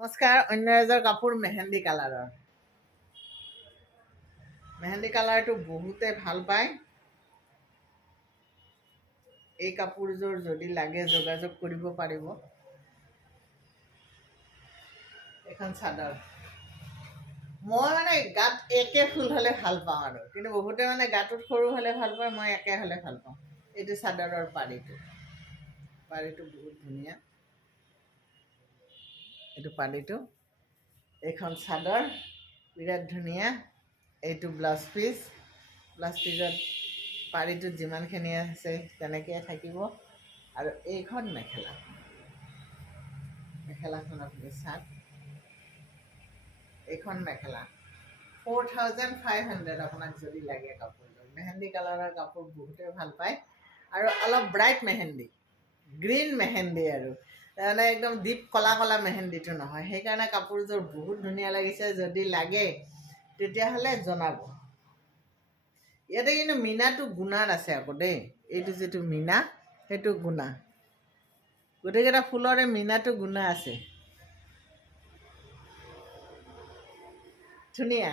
নমস্কাৰ। অন্য এযোৰ কাপোৰ মেহেন্দি কালাৰৰ। মেহেন্দি কালাৰটো বহুতে ভাল পায়। এই কাপোৰযোৰ যদি লাগে যোগাযোগ কৰিব পাৰিব। এখন চাদৰ। মই মানে গাত একে ফুল হ'লে ভাল পাওঁ আৰু, কিন্তু বহুতে মানে গাটোত সৰু হ'লে ভাল পায়, মই একে হ'লে ভাল পাওঁ। এইটো চাদৰৰ পাৰিটো। পাৰিটো বহুত ধুনীয়া। এইটো পাৰিটো। এইখন চাদৰ বিৰাট ধুনীয়া। এইটো ব্লাউজ পিচ। ব্লাউজ পিচত পাৰিটোত যিমানখিনি আছে তেনেকৈ থাকিব। আৰু এইখন মেখেলা। মেখেলাখন আপুনি চাওক। এইখন মেখেলা 4500 আপোনাক যদি লাগে কাপোৰযোৰ। মেহেন্দি কালাৰৰ কাপোৰ বহুতে ভাল পায় আৰু অলপ ব্ৰাইট মেহেন্দি, গ্ৰীণ মেহেন্দি আৰু তাৰমানে একদম ডিপ কলা কলা মেহেন্দিটো নহয়। সেইকাৰণে কাপোৰযোৰ বহুত ধুনীয়া লাগিছে। যদি লাগে তেতিয়াহ'লে জনাব। ইয়াতে কিন্তু মীনাটো গুণাত আছে আকৌ দেই। এইটো যিটো মীনা সেইটো গুণা। গোটেইকেইটা ফুলৰে মীনাটো গুণা আছে। ধুনীয়া।